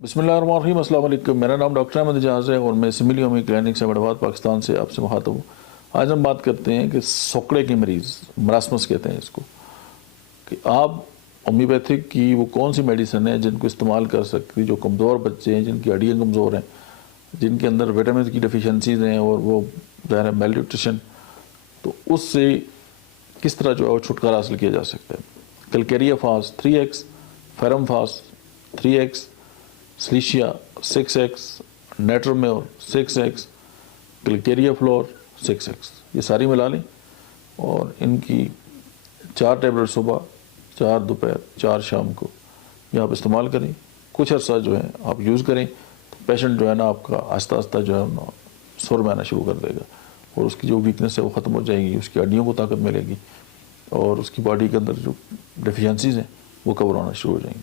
बिस्मिल्लाहिर्रहमानिर्रहीम। अस्सलाम वालेकुम। मेरा नाम डॉक्टर अहमद एजाज है और मैं सिमिलिया क्लिनिक्स अहमदाबाद पाकिस्तान से आपसे मुखातब हूँ। आज हम बात करते हैं कि सोकड़े के मरीज़, मरासमस कहते हैं इसको, कि आप होम्योपैथिक की वो कौन सी मेडिसिन है जिनको इस्तेमाल कर सकती, जो कमज़ोर बच्चे हैं, जिनकी हड्डियाँ कमज़ोर हैं, जिनके अंदर विटामिन की डेफिशिएंसीज हैं और वो ज़ाहिर है मेल न्यूट्रिशन, तो उससे किस तरह जो है वो छुटकारा हासिल किया जा सकता है। Calcarea fast 3x, ferrum fast 3x, स्लीशिया 6x, नेट्रोमेयर 6x, Calcarea floor 6x, ये सारी मिला लें और इनकी 4 टैबलेट सुबह, 4 दोपहर, 4 शाम को ये आप इस्तेमाल करें। कुछ अर्सा जो है आप यूज़ करें तो पेशेंट जो है ना आपका आस्ता आस्ता जो है ना सुर में आना शुरू कर देगा और उसकी जो वीकनेस है वो ख़त्म हो जाएगी, उसकी हड्डियों को ताकत मिलेगी और उसकी बॉडी के अंदर जो डेफिशिएंसीज हैं वो कवर होना शुरू हो जाएंगी।